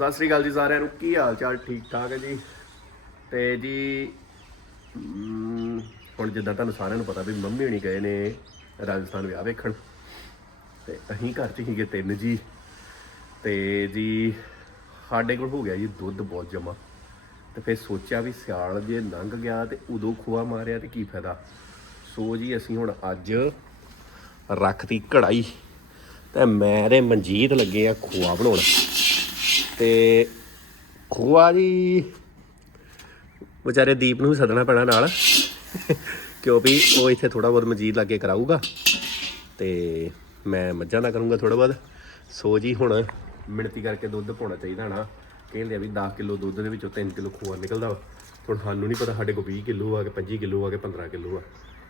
ਸਤਿ ਸ੍ਰੀ ਅਕਾਲ ਜੀ ਸਾਰਿਆਂ ਨੂੰ। ਕੀ ਹਾਲ ਚਾਲ? ਠੀਕ ਠਾਕ ਹੈ ਜੀ? ਤੇ ਜੀ ਹੁਣ ਜਿੱਦਾਂ ਤੁਹਾਨੂੰ ਸਾਰਿਆਂ ਨੂੰ ਪਤਾ ਵੀ ਮੰਮੀ ਹਣੀ ਗਏ ਨੇ ਰਾਜਸਥਾਨ ਵਿਆਹ ਵੇਖਣ। ਤੇ ਅਸੀਂ ਘਰ 'ਚ ਹੀਗੇ ਤਿੰਨ ਜੀ। ਤੇ ਜੀ, ਸਾਡੇ ਕੋਲ ਹੋ ਗਿਆ ਜੀ ਦੁੱਧ ਬਹੁਤ ਜਮਾ ਤੇ ਫਿਰ ਸੋਚਿਆ ਵੀ ਸਿਆਲ ਜੇ ਲੰਘ ਗਿਆ ਤੇ ਉਦੋਂ ਖੋਆ ਮਾਰਿਆ ਤੇ ਕੀ ਫਾਇਦਾ? ਸੋ ਜੀ, ਅਸੀਂ ਹੁਣ ਅੱਜ ਰੱਖਤੀ ਕੜਾਈ ਤੇ ਮੈਂ ਤੇ ਮਨਜੀਤ ਲੱਗੇ ਆ ਖੋਆ ਬਣਾਉਣ। ਤੇ ਖੋਆ ਜੀ ਵਿਚਾਰੇ ਦੀਪ ਨੂੰ ਵੀ ਸੱਦਣਾ ਪੈਣਾ ਨਾਲ, ਕਿਉਂਕਿ ਉਹ ਇੱਥੇ ਥੋੜਾ ਬਹੁਤ ਮਨਜੀਤ ਕੇ ਕਰਾਊਗਾ। ਤੇ ਮੈਂ ਮੱਝਾਂ ਦਾ ਕਰੂੰਗਾ ਥੋੜਾ ਬਹੁਤ। ਸੋ ਜੀ, ਹੁਣ ਮਿਣਤੀ ਕਰਕੇ ਦੁੱਧ ਪਾਉਣਾ ਚਾਹੀਦਾ ਨਾ। ਕਹਿੰਦੇ ਆ ਵੀ 10 ਕਿਲੋ ਦੁੱਧ ਦੇ ਵਿੱਚੋਂ 3 ਕਿਲੋ ਖੋਆ ਨਿਕਲਦਾ ਵਾ। ਹੁਣ ਸਾਨੂੰ ਨਹੀਂ ਪਤਾ ਸਾਡੇ ਕੋਲ 20 ਕਿਲੋ ਆ ਕੇ 25 ਕਿਲੋ ਆ ਕੇ 15 ਕਿਲੋ ਆ।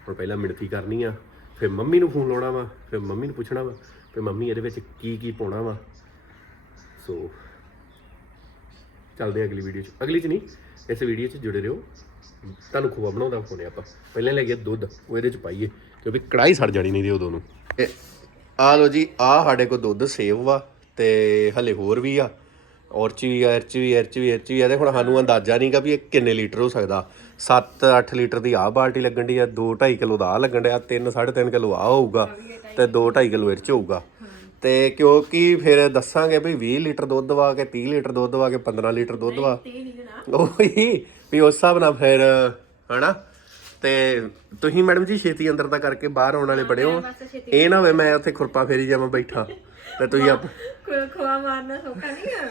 ਹੁਣ ਪਹਿਲਾਂ ਮਿਣਤੀ ਕਰਨੀ ਆ, ਫਿਰ ਮੰਮੀ ਨੂੰ ਫੋਨ ਲਾਉਣਾ ਵਾ, ਫਿਰ ਮੰਮੀ ਨੂੰ ਪੁੱਛਣਾ ਵਾ, ਫਿਰ ਮੰਮੀ ਇਹਦੇ ਵਿੱਚ ਕੀ ਕੀ ਪਾਉਣਾ ਵਾ। ਸੋ ਚੱਲਦੇ ਆ ਅਗਲੀ ਵੀਡੀਓ 'ਚ। ਅਗਲੀ 'ਚ ਨਹੀਂ, ਇਸ ਵੀਡੀਓ 'ਚ ਜੁੜੇ ਰਹੋ। ਤੁਹਾਨੂੰ ਖੋਆ ਬਣਾਉਂਦਾ ਫੋਨੇ ਆਪਾਂ। ਪਹਿਲਾਂ ਲੈ ਗਿਆ ਦੁੱਧ, ਉਹ ਇਹਦੇ 'ਚ ਪਾਈਏ, ਕਿਉਂਕਿ ਕੜਾਈ ਸੜ ਜਾਣੀ ਨਹੀਂ ਦੀ ਉਦੋਂ ਨੂੰ। ਇਹ ਆ ਲੋ ਜੀ ਆ ਸਾਡੇ ਕੋਲ ਦੁੱਧ ਸੇਵ ਵਾ, ਤੇ ਹਲੇ ਹੋਰ ਵੀ ਆ। ਔਰ ਵੀ ਆ ਇਹ ਵੀ ਇਹ ਵੀ ਇਹ ਵੀ ਆ। ਤੇ ਹੁਣ ਸਾਨੂੰ ਅੰਦਾਜ਼ਾ ਨਹੀਂਗਾ ਵੀ ਇਹ ਕਿੰਨੇ ਲੀਟਰ ਹੋ ਸਕਦਾ। 7-8 ਲੀਟਰ ਦੀ ਆ ਬਾਲਟੀ ਲੱਗਣ ਦੀ ਆ 2-2.5 ਕਿਲੋ ਦਾ ਆ ਲੱਗਣ ਡਿਆ 3-3.5 ਕਿਲੋ ਆ ਹੋਊਗਾ, ਤੇ 2-2.5 ਕਿਲੋ ਇਹ ਹੋਊਗਾ। ਤੇ ਕਿਉਂਕਿ ਫਿਰ ਦੱਸਾਂਗੇ ਵੀ 20 ਲੀਟਰ ਦੁੱਧ ਵਾ ਕੇ 30 ਲੀਟਰ ਦੁੱਧ ਵਾ ਕੇ 15 ਲੀਟਰ ਦੁੱਧ ਵਾ ਉਹੀ ਵੀ ਉਸ ਹਿਸਾਬ ਨਾਲ ਫਿਰ ਹਨਾ? ਤੇ ਤੁਸੀਂ ਮੈਡਮ ਜੀ ਛੇਤੀ ਅੰਦਰ ਦਾ ਕਰਕੇ ਬਾਹਰ ਆਉਣ ਵਾਲੇ ਬੜੇ ਹੋ। ਇਹ ਨਾ ਹੋਵੇ ਮੈਂ ਉੱਥੇ ਖੁਰਪਾ ਫੇਰੀ ਜਾਵਾਂ ਬੈਠਾ। ਤੇ ਤੁਸੀਂ ਆਪ ਕੋਈ ਖਵਾ ਮਾਰਨਾ ਸੌਖਾ ਨਹੀਂ ਆ?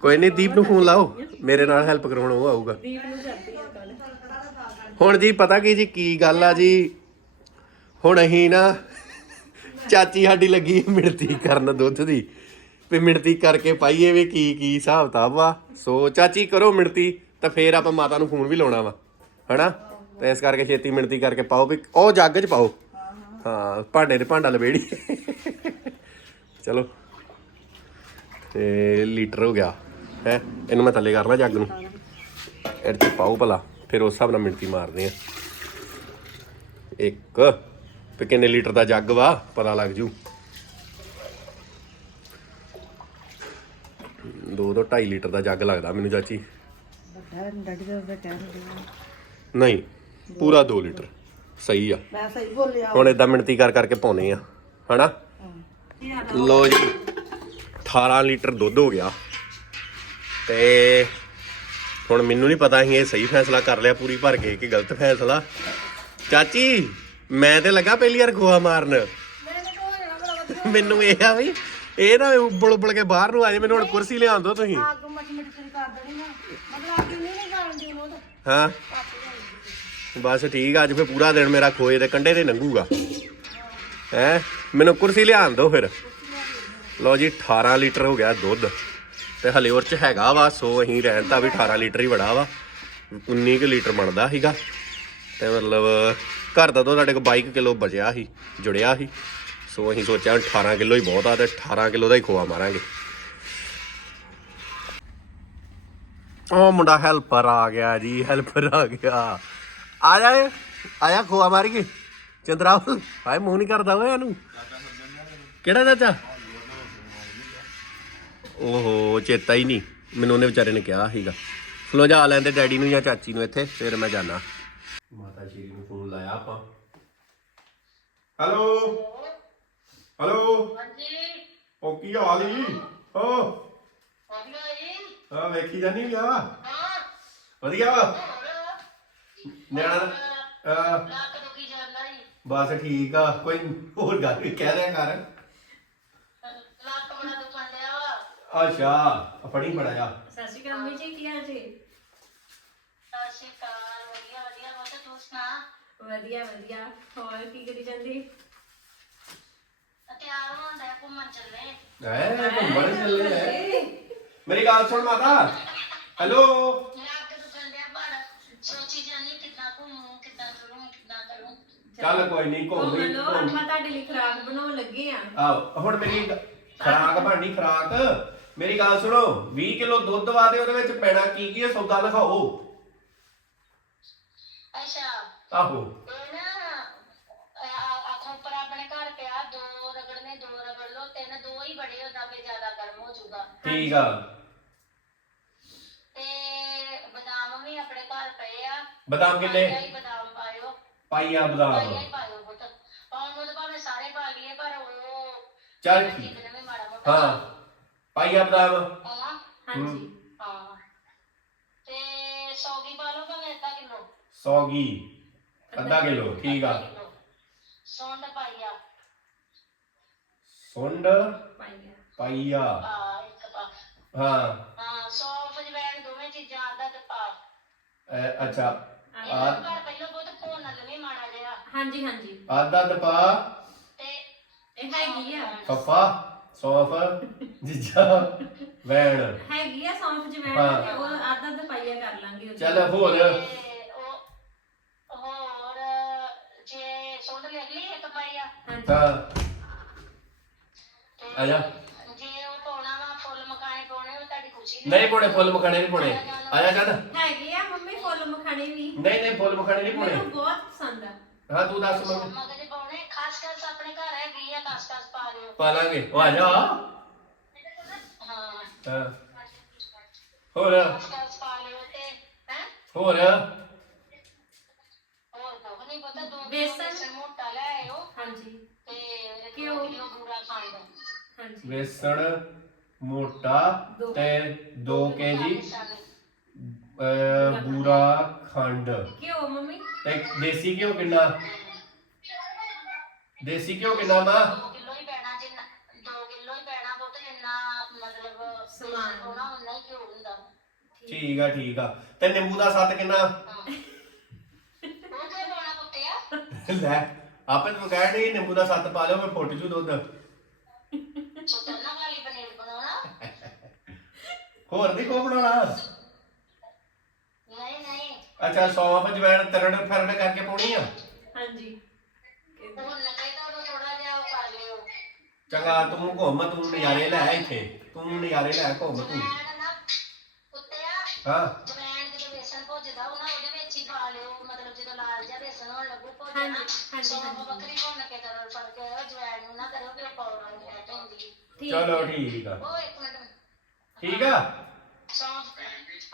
ਕੋਈ ਨਹੀਂ ਦੀਪ ਨੂੰ ਫੋਨ ਲਾਓ। ਮੇਰੇ ਨਾਲ ਹੈਲਪ ਕਰਾਉਣ ਉਹ ਆਊਗਾ। ਦੀਪ ਨੂੰ ਜਾਂਦੀ ਆ ਕੱਲ ਹੁਣ ਜੀ ਪਤਾ ਕੀ ਜੀ ਕੀ ਗੱਲ ਆ ਜੀ? ਹੁਣ ਅਸੀਂ ਨਾ ਚਾਚੀ ਸਾਡੀ ਲੱਗੀ ਮਿਣਤੀ ਕਰਨ ਦੁੱਧ ਦੀ। ਵੀ ਮਿਣਤੀ ਕਰਕੇ ਪਾਈਏ ਵੀ ਕੀ ਕੀ ਹਿਸਾਬ ਕਿਤਾਬ ਵਾ ਸੋ ਚਾਚੀ ਕਰੋ ਮਿਣਤੀ, ਤਾਂ ਫੇਰ ਆਪਾਂ ਮਾਤਾ ਨੂੰ ਫੋਨ ਵੀ ਲਾਉਣਾ ਵਾ। ਹਨਾ? ਤੇ ਇਸ ਕਰਕੇ ਛੇਤੀ ਮਿਣਤੀ ਕਰਕੇ ਪਾਓ ਵੀ ਉਹ ਜੱਗ 'ਚ ਪਾਓ। ਹਾਂ, ਭਾਂਡੇ ਤੇ ਭਾਂਡਾ ਲਵੇੜੀ ਚਲੋ। ਤੇ ਲੀਟਰ ਹੋ ਗਿਆ। ਹੈ? ਇਹਨੂੰ ਮੈਂ ਥੱਲੇ ਕਰਨਾ ਜੱਗ ਨੂੰ। ਇਹਦੇ 'ਚ ਪਾਓ ਭਲਾ। ਫਿਰ ਉਸ ਹਿਸਾਬ ਨਾਲ ਮਿਣਤੀ ਮਾਰਦੇ ਆ। ਇੱਕ। ਤੇ ਕਿੰਨੇ ਲੀਟਰ ਦਾ ਜੱਗ ਵਾ ਪਤਾ ਲੱਗ ਜੂ। ਦੋ ਦੋ 2.5 ਲੀਟਰ ਦਾ ਜੱਗ ਲੱਗਦਾ ਮੈਨੂੰ ਚਾਚੀ। ਵੱਡਾ ਡੱਡੀ ਦਾ ਵੱਡਾ ਟਾਈਮ ਨਹੀਂ ਪੂਰਾ 2 ਲੀਟਰ। ਸਹੀ ਆ। ਮੈਂ ਸਹੀ ਬੋਲਿਆ। ਹੁਣ ਇਦਾਂ ਮਿਣਤੀ ਕਰ ਕਰਕੇ ਪਾਉਨੇ ਆ। ਹਨਾ? ਲੋ ਜੀ 18 ਲੀਟਰ ਦੁੱਧ ਹੋ ਗਿਆ। ਤੇ ਹੁਣ ਮੈਨੂੰ ਨਹੀਂ ਪਤਾ ਅਸੀਂ ਇਹ ਸਹੀ ਫੈਸਲਾ ਕਰ ਲਿਆ ਪੂਰੀ ਭਰ ਕੇ ਕਿ ਗਲਤ ਫੈਸਲਾ। ਚਾਚੀ! ਮੈਂ ਤੇ ਲੱਗਾ ਪਹਿਲੀ ਵਾਰ ਖੋਆ ਮਾਰਨ। ਮੈਨੂੰ ਇਹ ਆ ਵੀ ਇਹ ਨਾ ਉਬਲ ਉਬਲ ਕੇ ਬਾਹਰ ਨੂੰ ਆ ਜਾਏ ਮੈਨੂੰ ਹੁਣ ਕੁਰਸੀ ਲਿਆਉਣ ਦਿਓ ਤੁਸੀਂ। ਅੱਗ ਮਟ ਮਟ ਕਰੀ ਕਰ ਦੇਣੀ ਨਾ। ਮਤਲਬ ਅੱਗ ਨਹੀਂ ਨਹੀਂ ਗਾਣ ਦੀ ਉਹਨੂੰ ਹਾਂ। ਬਸ ਠੀਕ ਆ ਅੱਜ ਫੇ ਪੂਰਾ ਦਿਨ ਮੇਰਾ ਖੋਏ ਦੇ ਕੰਡੇ ਤੇ ਲੰਘੂਗਾ। ਹੈ? ਮੈਨੂੰ ਕੁਰਸੀ ਲਿਆਣ ਦਿਓ ਫਿਰ। ਲਓ ਜੀ 18 ਲੀਟਰ ਹੋ ਗਿਆ ਦੁੱਧ। ਤੇ ਹਲੇ ਹੋਰ ਚ ਹੈਗਾ ਵਾ ਸੋ ਅਸੀਂ ਰਹਿਣ ਤਾਂ ਵੀ 18 ਲੀਟਰ ਹੀ ਬੜਾ ਵਾ। 19 ਕੁ ਲੀਟਰ ਬਣਦਾ ਸੀਗਾ। ਤੇ ਮਤਲਬ ਘਰ ਦਾ ਦੁੱਧ ਸਾਡੇ ਕੋਲ 22 ਕਿਲੋ ਬਚਿਆ ਸੀ ਜੁੜਿਆ ਸੀ। ਸੋ ਅਸੀਂ ਸੋਚਿਆ 18 ਕਿਲੋ ਹੀ ਬਹੁਤ ਆ ਤੇ 18 ਕਿਲੋ ਦਾ ਹੀ ਖੋਆ ਮਾਰਾਂਗੇ। ਉਹ ਮੁੰਡਾ ਹੈਲਪਰ ਆ ਗਿਆ ਜੀ ਹੈਲਪਰ ਆ ਗਿਆ। ਆ ਜਾ ਏ, ਆ ਜਾ ਖੋਆ ਮਾਰੀਏ। ਹਾਏ ਮੂੰਹ ਨਹੀਂ ਕਰਦਾ ਓਏ ਇਹਨੂੰ। ਕਿਹੜਾ ਚਾਚਾ? ਓਹੋ ਚੇਤਾ ਹੀ ਨਹੀਂ। ਮੈਨੂੰ ਉਹਨੇ ਵਿਚਾਰੇ ਨੇ ਕਿਹਾ ਸੀਗਾ। ਫਲੋ ਜਾ ਲੈਂਦੇ ਡੈਡੀ ਨੂੰ ਜਾਂ ਚਾਚੀ ਨੂੰ ਇੱਥੇ ਫਿਰ ਮੈਂ ਜਾਣਾ ਮਾਤਾ ਸ਼੍ਰੀ ਨੂੰ ਲਾਇਆ ਆਪਾਂ। ਹੈਲੋ? ਹੈਲੋ? ਹਾਂਜੀ। ਉਹ ਕੀ ਹਾਲ ਈ? ਓ। ਵਧੀਆ ਜੀ। ਆ ਵੇਖੀ ਜਾਨੀ ਗਿਆ ਵਾ ਹਾਂ। ਵਧੀਆ ਵਾ। ਨਿਆਣਾ ਅਹ, ਲੱਕ ਦੁਖੀ ਜਾਂਦਾ ਜੀ। ਬਸ ਠੀਕ ਆ ਕੋਈ ਹੋਰ ਗੱਲ ਵੀ ਕਹਿ ਦਿਆ ਕਰ। ਲੱਕ ਬੜਾ ਦੁਖਣ ਡਿਆ ਵਾ। ਅੱਛਾ ਆ ਫੜੀ ਬੜਾ ਜਾ। ਸਤਿ ਸ਼੍ਰੀ ਅਕਾਲ ਅੰਮੀ ਜੀ ਕੀ ਹਾਲ ਜੀ? ਸਤਿ ਸ਼੍ਰੀ ਅਕਾਲ ਵਧੀਆ ਵਧੀਆ। ਬਹੁਤ ਤੂੰ ਸੁਣਾ? ਵਧੀਆ ਵਧੀਆ। ਹੋਰ ਕੀ ਕਰੀ ਜਾਂਦੀ? ਤਿਆਰ ਹੋਣ ਦਾ ਘੁੰਮਣ ਚੱਲੇ ਐ ਘੁੰਮਣ ਚੱਲੇ ਐ ਮੇਰੀ ਗੱਲ ਸੁਣ ਮਾਤਾ। ਹੈਲੋ? ਲੱਕ ਦੁਖਣ ਡਿਆ ਪਰ ਸੋਚੀ ਜਾਨੀ ਕਿੱਦਾਂ ਘੁੰਮੂ ਕਿੱਦਾਂ ਕਰੂੰ ਕਿੱਦਾਂ ਕਰੂੰ। ਚੱਲ ਕੋਈ ਨਹੀਂ ਘੁੰਮ ਲਈ ਘੁੰਮ। ਆਪਾਂ ਤੁਹਾਡੇ ਲਈ ਖੁਰਾਕ ਬਣਾਉਣ ਲੱਗੇ ਆ। ਆਹ ਹੁਣ ਮੇਰੀ ਗ- ਖਰਾਕ ਬਣਨੀ ਖਰਾਕ। ਮੇਰੀ ਗੱਲ ਸੁਣੋ 20 ਕਿਲੋ ਦੁੱਧ ਵਾ ਤੇ ਉਹਦੇ ਵਿੱਚ ਪੈਣਾ ਕੀ ਕੀ ਹੈ? ਸੌਦਾ ਲਿਖਾਓ। ਆਹੋ। ਇਹ ਨਾ ਆ- ਆਖੋ ਪਰ ਆਪਣੇ ਘਰ ਪਿਆ ਦੋ ਰਗੜਨੇ ਦੋ ਰਗੜ ਲੋ ਤਿੰਨ ਦੋ ਹੀ ਬੜੇ ਹੁੰਦਾ ਫੇ ਜ਼ਿਆਦਾ ਗਰਮ ਹੋ ਜਾਊਗਾ। ਠੀਕ ਆ। ਤੇ ਬਦਾਮ ਵੀ ਆਪਣੇ ਘਰ ਪਏ ਆ। ਬਦਾਮ ਕਿੰਨੇ? ਪਾਈਆ ਹੀ ਬਦਾਮ ਪਾਇਓ। ਪਾਈਆ ਬਦਾਮ। ਪਾਈਆ ਹੀ ਪਾਇਓ ਪੁੱਤ ਪਾਉਣ ਨੂੰ ਤਾਂ ਭਾਵੇਂ ਸਾਰੇ ਪਾ ਲਈਏ ਪਰ ਉਹ ਚੱਲ ਠੀਕ। ਜਿੰਨੇ ਵੀ ਮਾੜਾ ਮੋਟਾ ਹਾਂ। ਪਾਈਆ ਬਦਾਮ। ਹਾਂ। ਹਾਂਜੀ। ਹਾਂ। ਤੇ ਸੌਗੀ ਪਾ ਲਓ ਭਾਵੇਂ ਅੱਧਾ ਕਿਲੋ। ਸੌਗੀ ਅੱਧਾ ਕਿਲੋ ਠੀਕ ਆ। ਸੌਂਡ ਪਾਈਆ। ਸੁੰਡ ਪਾਈਆ। ਪਾਈਆ ਆ ਇੱਕ ਪਾ। ਹਾਂ। ਹਾਂ ਸੌਂਫ ਜਵੈਣ ਦੋਵੇਂ ਚੀਜ਼ਾਂ ਅੱਧਾ ਤੇ ਪਾ। ਅ- ਅੱਛਾ। ਨੂੰ ਘਰ ਪਹਿਲਾਂ ਬਹੁਤ ਭੋਨ ਨਾਲ ਲਵੇਂ ਮਾੜਾ ਜਿਹਾ। ਹਾਂਜੀ ਹਾਂਜੀ। ਆਧਾ ਦਪਾ ਤੇ ਇਹ ਹੈਗੀ ਆ। ਫੱਫਾ ਸੌਫ ਜੀਜਾ ਵੈਣ। ਹੈਗੀ ਆ ਸੌਂਫ ਜਵੈਣ ਹਾਂ। ਤੇ ਉਹ ਆਧਾ ਤਾਂ ਪਾਈਆ ਕਰ ਲਾਂਗੇ ਉਹਦੀ। ਚੱਲ ਹੋਰ ਤੇ ਉਹ ਹੋਰ ਜੇ ਸੌਂਡ ਲੈ ਲਈ ਇੱਕ ਪਾਈਆ ਹਾਂਜੀ ਹਾਂ ਤੇ ਆ ਜਾ। ਜੇ ਉਹ ਪਾਉਣਾ ਵਾ ਫੁੱਲ ਮਕਾਨੇ ਪਾਉਣੇ ਉਹ ਤੁਹਾਡੀ ਖੁਸ਼ੀ ਦੀ ਨਹੀਂ ਪਾਉਣੇ ਫੁੱਲ ਮਖਾਣੇ ਨਹੀਂ ਪਾਉਣੇ। ਆਇਆ ਚੱਲ। ਹੈਗੀ ਆ ਮੰਮੀ ਫੁੱਲ ਮਖਾਣੇ ਵੀ। ਨਹੀਂ ਨਹੀਂ ਫੁੱਲ ਮਖਾਣੇ ਨਹੀਂ ਮੈਨੂੰ ਬਹੁਤ ਪਸੰਦ ਆ। ਹਾਂ ਤੂੰ ਦੱਸ ਮੰਮੀ। ਮਗਜ ਪਾਉਣੇ ਖਾਸ ਖਾਸ ਆਪਣੇ ਘਰ ਹੈਗੀ ਆ ਖਾਸ ਖਾਸ ਪਾ ਲਿਓ। ਪਾ ਲਾਂਗੇ। ਉਹ ਆ ਜਾ। ਹਾਂ। ਹਾਂ। ਹੋਰ? ਖਾਸ ਖਾਸ ਪਾ ਲਿਓ ਤੇ ਹੈ? ਹੋਰ? ਹੋਰ ਕੁਝ ਨਹੀਂ ਪਤਾ ਦੋ ਬੇਸਣ। ਬੇਸਣ ਮੋਟਾ ਲੈ ਆਇਓ ਹਾਂਜੀ ਤੇ ਘਿਓ। ਘਿਓ ਕਿਲੋ ਬੂਰਾ ਖੰਡ ਹਾਂਜੀ। ਵੇਸਣ ਮੋਟਾ ਦੋ। ਤੇ 2 ਕੇਜੀ। ਬੂਰਾ ਖੰਡ। ਘਿਓ ਮੰਮੀ। ਤੇ ਦੇਸੀ ਘਿਓ ਕਿੰਨਾ? ਦੇਸੀ ਘਿਓ ਕਿੰਨਾ ਮਾਂ? ਦੋ ਕਿਲੋ ਹੀ ਪੈਣਾ ਜਿੰਨਾ 2 ਕਿਲੋ ਹੀ ਪੈਣਾ ਬਹੁਤ ਜਿੰਨਾ ਮਤਲਬ ਸਮਾਨ। ਹੋਣਾ ਉਨਾ ਹੀ ਘਿਓ ਹੁੰਦਾ। ਠੀਕ ਆ ਠੀਕ ਆ। ਤੇ ਨਿੰਬੂ ਦਾ ਸੱਤ ਕਿੰਨਾ? ਹਾਂ। ਉਹ ਤੇ ਪਾਉਣਾ ਪੁੱਤਿਆ ਲੈ ਆਪੇ ਤੂੰ ਕਹਿ ਨਹੀਂ ਨਿੰਬੂ ਦਾ ਸੱਤ ਪਾ ਲਿਓ ਮੈਂ ਫੁੱਟ ਜੂ ਦੁੱਧ ਸੁਤਰਨਾ ਵਾਲੀ ਪਨੀਰ ਬਣਾਉਣਾ ਹੋਰ ਨਹੀਂ ਕੋ ਬਣਾਉਣਾ? ਨਹੀਂ ਨਹੀਂ। ਅੱਛਾ ਸੌਂਫ ਜਵੈਣ ਤਰੜ ਫਰੜ ਕਰਕੇ ਪਾਉਣੀ ਆ? ਹਾਂਜੀ। ਉਹ ਨਕੇ ਤਾਂ ਉਹ ਥੋੜਾ ਜਿਹਾ ਉਹ ਕਰ ਲਿਓ। ਚੰਗਾ ਤੂੰ ਘੁੰਮ ਤੂੰ ਨਜ਼ਾਰੇ ਲੈ ਇੱਥੇ। ਤੂੰ ਨਜ਼ਾਰੇ ਲੈ ਘੁੰਮ ਤੂੰ। ਜਵੈਣ ਨਾ ਪੁੱਤਿਆ ਹਾਂ। ਜਵੈਣ ਜਦੋਂ ਬੇਸਣ ਭੁੱਜਦਾ ਉਹ ਨਾ ਉਹਦੇ ਵਿੱਚ ਹੀ ਪਾ ਲਿਓ। ਮਤਲਬ ਜਦੋਂ ਲਾਲ ਜਿਹਾ ਬੇਸਣ ਹੋਣ ਲੱਗੂ ਭੁੱਜਣਾ ਹਾਂਜੀ, ਹਾਂਜੀ, ਸੌਂਫ ਹਾਂਜੀ। ਬੱਕਰੀ ਭੁੰਨ ਕੇ ਤਰਲ ਫੜ ਕੇ ਜਵੈਣ ਨੂੰ ਨਾ ਕਰੋ ਕਿ ਉਹ ਪਾਉਣਾ ਨਹੀਂ ਹੈ ਪੈਂਦੀ ਠੀਕ ਚਲੋ ਠੀਕ ਆ। ਉਹ ਇੱਕ ਮਿੰਟ। ਠੀਕ ਆ? ਸੌਂਫ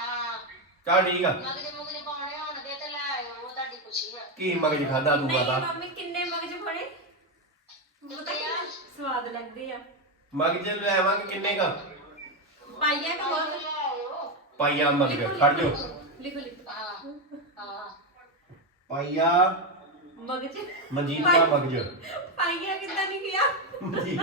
ਹਾਂ ਚੱਲ ਠੀਕ ਆ। ਮਗਦੇ ਮੁਗਦੇ ਪਾਉਣੇ ਹੋਣਗੇ ਤੇ ਲੈ ਆਇਓ ਉਹ ਤੁਹਾਡੀ ਖੁਸ਼ੀ ਆ ਕੀ ਮਗਜ ਖਾਦਾ ਤੂੰ ਨਹੀਂ ਮੰਮੀ ਕਿੰਨੇ ਮਗਜ ਫੜੇ ਕਿੰਨੇ ਸਵਾਦ ਲੱਗਦੇ ਆ। ਮਗਜ ਲੈ ਆਵਾਂਗੇ ਕਿੰਨੇ ਕਾ? ਪਾਈਆ ਕਿ ਬਹੁਤ ਲੈ ਆਇਓ ਪਾਈਆ ਮਗਜ ਖੜ ਜਾ ਲਿਖੋ ਲਿਖੋ ਹਾਂ ਹਾਂ ਪਾਈਆ ਮਗਜ? ਮਨਜੀਤ ਦਾ ਮਗਜ। ਪਾਈਆ ਕਿੱਦਾਂ ਨਹੀਂ ਗਿਆ? ਮਨਜੀਤ।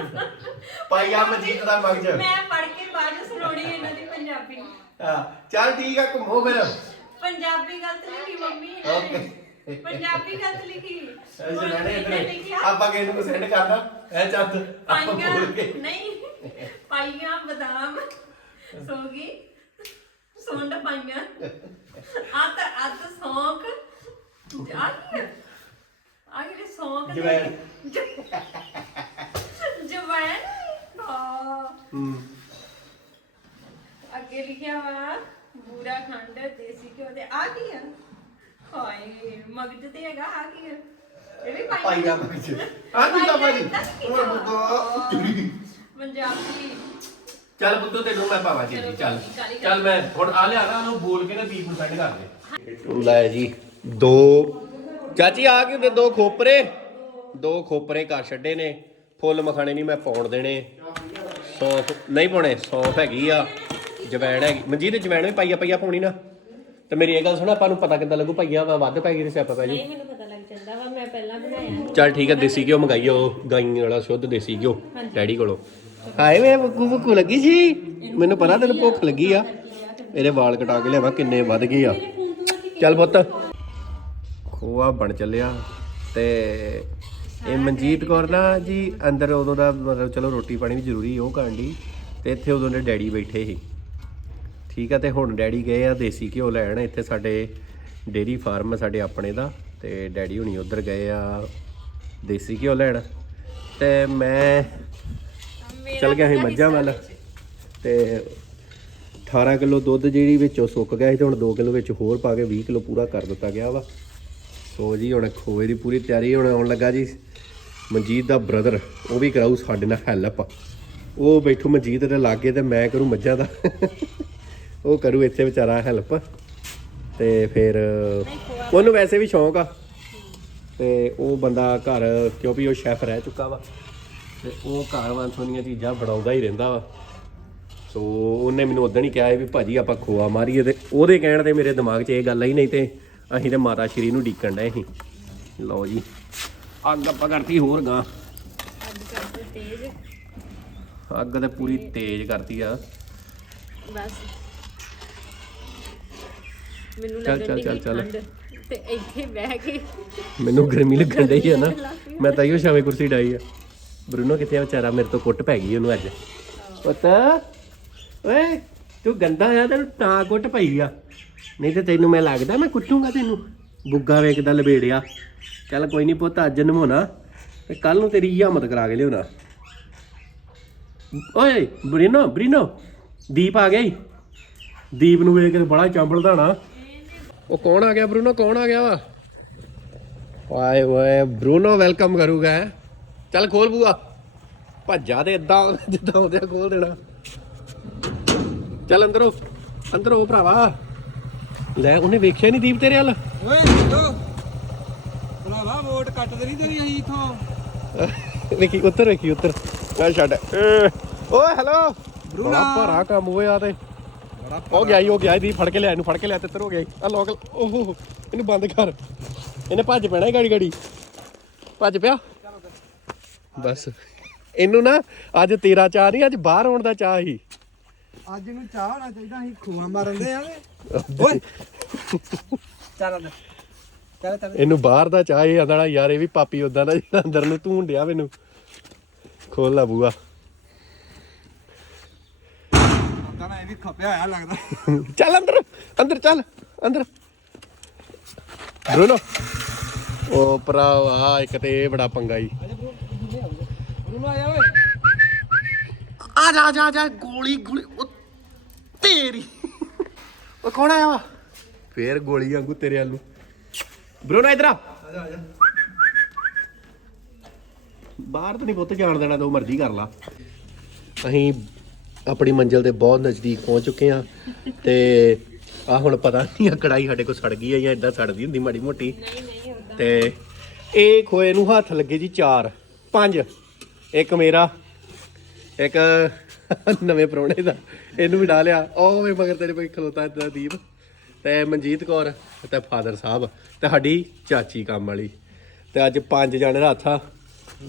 ਪਾਈਆ ਮਨਜੀਤ ਦਾ ਮਗਜ। ਮੈਂ ਪੜ ਕੇ ਬਾਅਦ ਚ ਸੁਣਾਉਣੀ ਇਹਨਾਂ ਦੀ ਪੰਜਾਬੀ। ਹਾਂ ਚੱਲ ਠੀਕ ਆ ਘੁੰਮੋ ਫਿਰ। ਪੰਜਾਬੀ ਗਲਤ ਲਿਖੀ ਮੰਮੀ ਇਹਨਾਂ ਨੇ। ਪੰਜਾਬੀ ਗਲਤ ਲਿਖੀ। ਐਸੇ ਲੈਣੇ ਇਧਰ ਆਪਾਂ ਕਿਸੇ ਨੂੰ ਸੈਂਡ ਕਰਨਾ। ਐ ਚੱਲ ਆਪਾਂ ਪਾਈਆਂ। ਬੋਲ ਕੇ। ਨਹੀਂ ਪਾਈਆਂ ਬਦਾਮ। ਸੋਗੀ ਸੁੰਡ ਪਾਈਆਂ। ਆ ਤਾਂ ਆ ਤਾਂ ਸੌਂਕ ਆ ਕੀ ਸੌਂਕ ਦੇ- ਜਵੈਣ। ਜ- ਜਵੈਣ ਹਾਂ ਹੂੰ ਅੱਗੇ ਲਿਖਿਆ ਵਾ ਬੂਰਾ ਖੰਡ ਦੇਸੀ ਘਿਓ ਦੇ ਆ ਕੀ ਆ? ਹਾਏ ਮਗਜ ਤੇ ਹੈਗਾ ਆ ਕੀ ਆ? ਇਹ ਵੀ ਪਾਈਆਂ ਪਾਈਆ ਮਗਜ। ਆ ਕੀ ਤਾਂ ਭਾਜੀ? ਓਏ ਬੁੱਗਾ ਪੰਜਾਬੀ। ਚੱਲ ਪੁੱਤੋ ਤੈਨੂੰ ਮੈਂ ਪਾਵਾਂ ਜੀ ਚੱਲ ਚੱਲ। ਮੈਂ ਹੁਣ ਆ ਲਿਆ ਨਾ ਉਹਨੂੰ ਬੋਲ ਕੇ ਨਾ ਬੀਫ ਨੂੰ ਸੈਂਡ ਕਰ ਦੇ। ਲੈ ਜੀ ਦੋ। ਚਾਚੀ ਆ ਕੇ ਦੋ ਖੋਪਰੇ। ਦੋ ਖੋਪਰੇ ਕਰ ਛੱਡੇ ਨੇ। ਫੁੱਲ ਮਖਾਣੇ ਨਹੀਂ ਮੈਂ ਪਾਉਣ ਦੇਣੇ। ਸੌਂਫ ਨਹੀਂ ਪਾਉਣੇ ਸੌਂਫ ਹੈਗੀ ਆ। ਜਵੈਣ ਹੈਗੀ। ਮਨਜੀਤ ਜਵੈਣ ਵੀ ਪਾਈਆ ਪਾਈਆ ਪਾਉਣੀ ਨਾ। ਤੇ ਮੇਰੀ ਇਹ ਗੱਲ ਸੁਣ ਆਪਾਂ ਨੂੰ ਪਤਾ ਕਿੱਦਾਂ ਲੱਗੂ ਪਾਈਆ ਵਾ ਵੱਧ ਪੈ ਗਈ ਤੇ ਸਿਆਪਾ ਪੈ ਜੂ ਨਹੀਂ ਮੈਨੂੰ ਪਤਾ ਲੱਗ ਜਾਂਦਾ ਵਾ ਮੈਂ ਪਹਿਲਾਂ ਬਣਾਇਆ ਚੱਲ ਠੀਕ ਹੈ ਦੇਸੀ ਘਿਓ ਮੰਗਾਈਓ ਗਾਈਂ ਵਾਲਾ ਸ਼ੁੱਧ ਦੇਸੀ ਘਿਓ ਡੈਡੀ ਕੋਲੋਂ। ਹਾਏ ਵੇ ਭੁੱਖੂ ਭੁੱਖੂ ਲੱਗੀ ਸੀ। ਮੈਨੂੰ ਪਤਾ ਤੈਨੂੰ ਭੁੱਖ ਲੱਗੀ ਆ। ਇਹਦੇ ਵਾਲ ਕਟਾ ਕੇ ਲਿਆਵਾਂ ਕਿੰਨੇ ਵੱਧ ਗਏ ਆ। ਚੱਲ ਪੁੱਤ। ਖੋਆ ਬਣ ਚੱਲਿਆ ਤੇ ਇਹ ਮਨਜੀਤ ਕੌਰ ਨਾ ਜੀ ਅੰਦਰ ਉਦੋਂ ਦਾ ਮਤਲਬ ਚਲੋ ਰੋਟੀ ਪਾਣੀ ਵੀ ਜ਼ਰੂਰੀ ਉਹ ਕਰਨ ਦੀ ਤੇ ਇੱਥੇ ਉਦੋਂ ਦੇ ਡੈਡੀ ਬੈਠੇ ਸੀ। ਠੀਕ ਆ ਤੇ ਹੁਣ ਡੈਡੀ ਗਏ ਆ ਦੇਸੀ ਘਿਓ ਲੈਣ। ਇੱਥੇ ਸਾਡੇ ਡੇਰੀ ਫਾਰਮ ਸਾਡੇ ਆਪਣੇ ਦਾ ਤੇ ਡੈਡੀ ਹੁਣੀ ਉਧਰ ਗਏ ਆ ਦੇਸੀ ਘਿਓ ਲੈਣ। ਤੇ ਮੈਂ ਚਲ ਗਿਆ ਸੀ ਮੱਝਾਂ ਵੱਲ। ਤੇ 18 ਕਿਲੋ ਦੁੱਧ ਜਿਹੜੀ ਵਿੱਚੋਂ ਸੁੱਕ ਗਿਆ ਸੀ ਤੇ ਹੁਣ 2 ਕਿਲੋ ਵਿੱਚ ਹੋਰ ਪਾ ਕੇ 20 ਕਿਲੋ ਪੂਰਾ ਕਰ ਦਿੱਤਾ ਗਿਆ ਵਾ। ਸੋ ਜੀ ਹੁਣ ਖੋਏ ਦੀ ਪੂਰੀ ਤਿਆਰੀ ਹੁਣ ਆਉਣ ਲੱਗਾ ਜੀ। ਮਨਜੀਤ ਦਾ ਬ੍ਰਦਰ ਉਹ ਵੀ ਕਰਾਊ ਸਾਡੇ ਨਾਲ ਹੈਲਪ ਉਹ ਬੈਠੂ ਮਨਜੀਤ ਦੇ ਲਾਗੇ ਤੇ ਮੈਂ ਕਰੂ ਮੱਝਾਂ ਦਾ। ਉਹ ਕਰੂ ਇੱਥੇ ਵਿਚਾਰਾ ਹੈਲਪ ਤੇ ਫਿਰ ਉਹਨੂੰ ਵੈਸੇ ਵੀ ਸ਼ੌਂਕ ਆ। ਤੇ ਉਹ ਬੰਦਾ ਘਰ ਕਿਉਂਕਿ ਉਹ ਸ਼ੈਫ ਰਹਿ ਚੁੱਕਾ ਵਾ। ਤੇ ਉਹ ਘਰ ਵਾਂਸੋਨੀਆਂ ਚੀਜ਼ਾਂ ਬਣਾਉਂਦਾ ਹੀ ਰਹਿੰਦਾ ਵਾ। ਸੋ ਉਹਨੇ ਮੈਨੂੰ ਉਦੋਂ ਹੀ ਕਿਹਾ ਸੀ ਵੀ ਭਾਜੀ ਆਪਾਂ ਖੋਆ ਮਾਰੀਏ ਤੇ ਉਹਦੇ ਕਹਿਣ ਤੇ ਮੇਰੇ ਦਿਮਾਗ 'ਚ ਇਹ ਗੱਲ ਆਈ ਨਹੀਂ ਤੇ ਅਸੀਂ ਤੇ ਮਾਤਾ ਸ਼੍ਰੀ ਨੂੰ ਡੀਕਣ ਡਏ ਸੀ। ਲਓ ਜੀ ਅੱਗ ਆਪਾਂ ਕਰਤੀ ਹੋਰ ਗਾਂ ਅੱਗ ਤੇ ਪੂਰੀ ਤੇਜ਼ ਕਰਤੀ ਆ। ਬਸ। ਮੈਨੂੰ ਚੱਲ, ਲੱਗਣ ਚੱਲ, ਦੀ ਚੱਲ, ਚੱਲ। ਠੰਡ ਤੇ ਇੱਥੇ ਬਹਿ ਕੇ ਮੈਨੂੰ ਗਰਮੀ ਲੱਗਣ ਡਈ ਆ ਨਾ। ਮੈਂ ਤਾਂ ਇਹੋ ਛਾਵੇਂ ਕੁਰਸੀ ਡਾਈ ਆ। ਬਰੂਨੋ ਕਿੱਥੇ ਆ ਵਿਚਾਰਾ? ਮੇਰੇ ਤੋਂ ਕੁੱਟ ਪੈ ਗਈ ਉਹਨੂੰ ਅੱਜ। ਪੁੱਤ ਓਏ ਤੂੰ ਗੰਦਾ ਆ ਤੈਨੂੰ ਤਾਂ ਕੁੱਟ ਪਈ ਆ। ਨਹੀਂ ਤੇ ਤੈਨੂੰ ਮੈਂ ਲੱਗਦਾ ਮੈਂ ਕੁੱਟੂਗਾ ਤੈਨੂੰ। ਬੁੱਗਾ ਵੇਖਦਾ ਲਬੇੜਿਆ। ਚੱਲ ਕੋਈ ਨਹੀਂ ਪੁੱਤ ਅੱਜ ਨਮਾਉਣਾ। ਤੇ ਕੱਲ ਨੂੰ ਤੇਰੀ ਹਿੰਮਤ ਕਰਾ ਕੇ ਲਿਆਉਣਾ। ਓਏ ਬਰੀਨੋ ਬਰੀਨੋ ਦੀਪ ਆ ਗਿਆ ਈ। ਦੀਪ ਨੂੰ ਵੇਖ ਕੇ ਬੜਾ ਚੰਬਲਦਾ ਨਾ ਉਹ ਕੌਣ ਆ ਗਿਆ ਬਰੂਨੋ? ਕੌਣ ਆ ਗਿਆ ਵਾ? ਵਾਏ ਵਾਏ ਬਰੂਨੋ ਵੈਲਕਮ ਕਰੂਗਾ। ਚੱਲ ਖੋਲ ਬੂਆ। ਭੱਜਾ ਤੇ ਇਦਾਂ ਜਿੱਦਾਂ ਉਹਦੇ ਖੋਲ ਦੇਣਾ। ਚੱਲ ਅੰਦਰੋਂ ਅੰਦਰੋਂ ਭਰਾਵਾ। ਲੈ ਉਹਨੇ ਵੇਖਿਆ ਨਹੀਂ ਦੀਪ ਤੇਰੇ ਵੱਲ? ਓਏ ਭਰਾਵਾ ਵੋਟ ਕੱਟ ਦੇਣੀ ਤੇਰੀ ਅਸੀਂ ਇਥੋਂ। ਵੇਖੀ ਉੱਤਰ ਵੇਖੀ ਉੱਤਰ ਚੱਲ ਛੱਡ। ਓਏ ਹੈਲੋ ਬਰੂਨਾ। ਭਾਰਾ ਕੰਮ ਹੋਇਆ ਤੇ। ਬੜਾ ਹੋ ਗਿਆ ਹੋ ਗਿਆ ਈ, ਦੀਪ ਫੜ ਕੇ ਲਿਆ ਇਹਨੂੰ ਫੜ ਕੇ ਲਿਆ ਤਿੱਤਰ ਹੋ ਗਿਆ। ਆ ਲੋਕ ਓਹੋ ਇਹਨੂੰ ਬੰਦ ਕਰ। ਇਹਨੇ ਭੱਜ ਪੈਣਾ ਗਾੜੀ ਗਾੜੀ ਭੱਜ ਪਿਆ। ਬਸ। ਇਹਨੂੰ ਨਾ ਅੱਜ ਤੇਰਾ ਚਾਹ ਨਹੀਂ ਅੱਜ ਬਾਹਰ ਆਉਣ ਦਾ ਚਾਹ ਹੀ ਅੱਜ ਨੂੰ ਚਾਹ ਹੋਣਾ ਚਾਹੀਦਾ ਅਸੀਂ ਖੂਆ ਮਾਰਨ ਦੇ ਆਵੇ ਓਏ! ਚੱਲ ਅੰਦਰ। ਚੱਲ ਚੱਲ। ਇਹਨੂੰ ਬਾਹਰ ਦਾ ਚਾਹ ਇਹ ਆਂਦਾ ਯਾਰ ਇਹ ਵੀ ਪਾਪੀ ਉਦਾਂ ਦਾ ਜਿਹੜਾ ਅੰਦਰ ਨੂੰ ਧੂਣ ਡਿਆ ਮੈਨੂੰ। ਖੋਲ ਲਾ ਬੂਆ ਹੁੰਦਾ ਨਾ ਇਹ ਵੀ ਖਪਿਆ ਹੋਇਆ ਲੱਗਦਾ। ਚੱਲ ਅੰਦਰ ਅੰਦਰ ਚੱਲ ਅੰਦਰ। ਬਰੂਨੋ ਉਹ ਭਰਾਵਾ ਇੱਕ ਤੇ ਇਹ ਬੜਾ ਪੰਗਾ ਈ ਬਰੂਨੋ ਆਇਆ ਓਏ। ਆ ਜਾ ਆ ਜਾ ਆ ਜਾ ਗੋਲੀ ਗੋਲੀ ਉਹ ਤੇਰੀ। ਉਹ ਕੌਣ ਆਇਆ ਵਾ? ਫੇਰ ਗੋਲੀ ਵਾਂਗੂ ਤੇਰੇ ਵੱਲ ਨੂੰ। ਬਰੋਨਾ ਇਧਰ ਆ। ਆ ਜਾ ਆ ਜਾ। ਬਾਹਰ ਤਾਂ ਨਹੀਂ ਪੁੱਤ ਜਾਣ ਦੇਣਾ ਤੂੰ ਮਰਜ਼ੀ ਕਰ ਲਾ। ਅਸੀਂ ਆਪਣੀ ਮੰਜ਼ਿਲ ਦੇ ਬਹੁਤ ਨਜ਼ਦੀਕ ਪਹੁੰਚ ਚੁੱਕੇ ਆ ਤੇ ਆ ਹੁਣ ਪਤਾ ਨਹੀਂ ਆ ਕੜਾਈ ਸਾਡੇ ਕੋਲ ਸੜ ਗਈ ਆ ਜਾਂ ਇਦਾਂ ਸੜਦੀ ਹੁੰਦੀ ਮਾੜੀ ਮੋਟੀ। ਨਹੀਂ ਤੇ ਇਹ ਖੋਏ ਨੂੰ ਹੱਥ ਲੱਗੇ ਜੀ 4 5 ਇੱਕ ਮੇਰਾ, ਇੱਕ ਨਵੇਂ ਪ੍ਰਾਹੁਣੇ ਦਾ, ਇਹਨੂੰ ਵੀ ਡਾਲਿਆ ਉਹ ਵੇ ਮਗਰ ਤੇਰੇ ਕੋਲ ਖਲੋਤਾ ਇਦਾਂ ਦੀਪ। ਤੇ ਮਨਜੀਤ ਕੌਰ ਤੇ ਫਾਦਰ ਸਾਹਿਬ ਤੇ ਸਾਡੀ ਚਾਚੀ ਕੰਮ ਵਾਲੀ। ਤੇ ਅੱਜ ਪੰਜ ਜਾਣੇ ਦਾ ਹੱਥ ਆ।